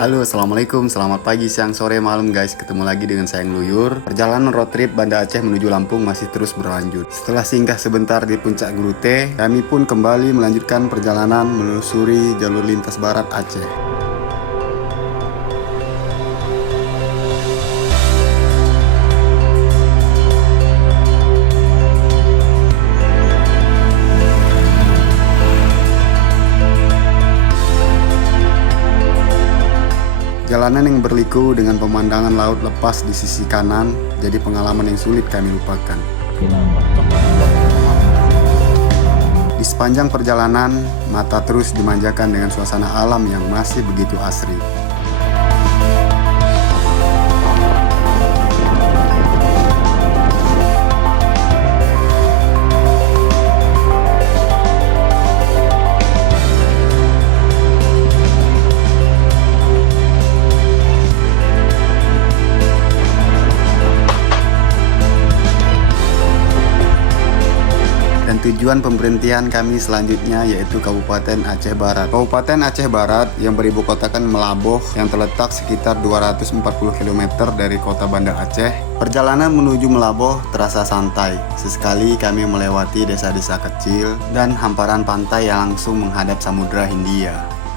Halo, assalamualaikum, selamat pagi, siang, sore, malam guys. Ketemu lagi dengan saya Ngeluyur. Perjalanan road trip Banda Aceh menuju Lampung masih terus berlanjut. Setelah singgah sebentar di puncak Grute, kami pun kembali melanjutkan perjalanan menelusuri jalur lintas barat Aceh. Jalanan yang berliku dengan pemandangan laut lepas di sisi kanan jadi pengalaman yang sulit kami lupakan. Di sepanjang perjalanan, mata terus dimanjakan dengan suasana alam yang masih begitu asri. Tujuan pemberhentian kami selanjutnya yaitu Kabupaten Aceh Barat. Kabupaten Aceh Barat yang beribu kotakan Melaboh yang terletak sekitar 240 km dari kota Banda Aceh. Perjalanan menuju Melaboh terasa santai. Sesekali kami melewati desa-desa kecil dan hamparan pantai yang langsung menghadap Samudra Hindia.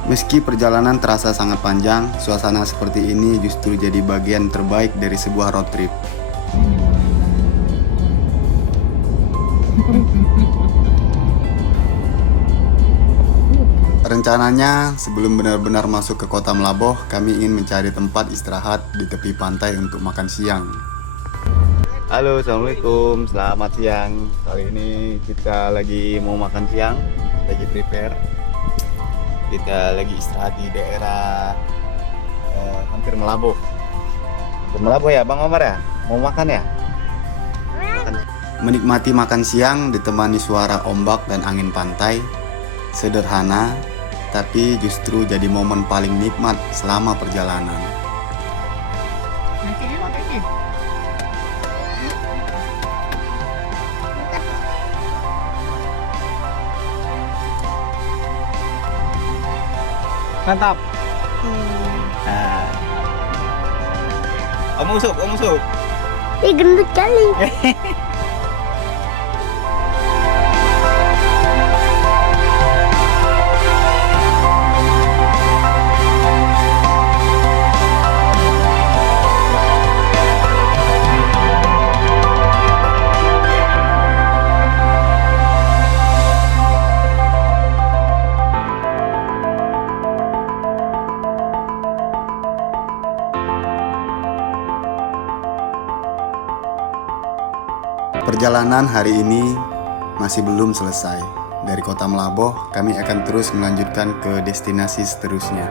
Meski perjalanan terasa sangat panjang, suasana seperti ini justru jadi bagian terbaik dari sebuah road trip. Rencananya, sebelum benar-benar masuk ke kota Melaboh, kami ingin mencari tempat istirahat di tepi pantai untuk makan siang. Halo, assalamualaikum, selamat siang. Kali ini kita lagi mau makan siang, lagi prepare. Kita lagi istirahat di daerah hampir Melaboh. Hampir Melaboh ya, Bang Omar ya? Mau makan ya? Menikmati makan siang ditemani suara ombak dan angin pantai. Sederhana, tapi justru jadi momen paling nikmat selama perjalanan. Mantap. Om Usuk. Gendut kali. Perjalanan hari ini masih belum selesai. Dari kota Melaboh, kami akan terus melanjutkan ke destinasi seterusnya.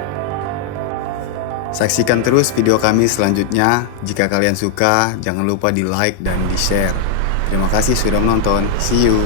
Saksikan terus video kami selanjutnya. Jika kalian suka, jangan lupa di like dan di share. Terima kasih sudah menonton. See you.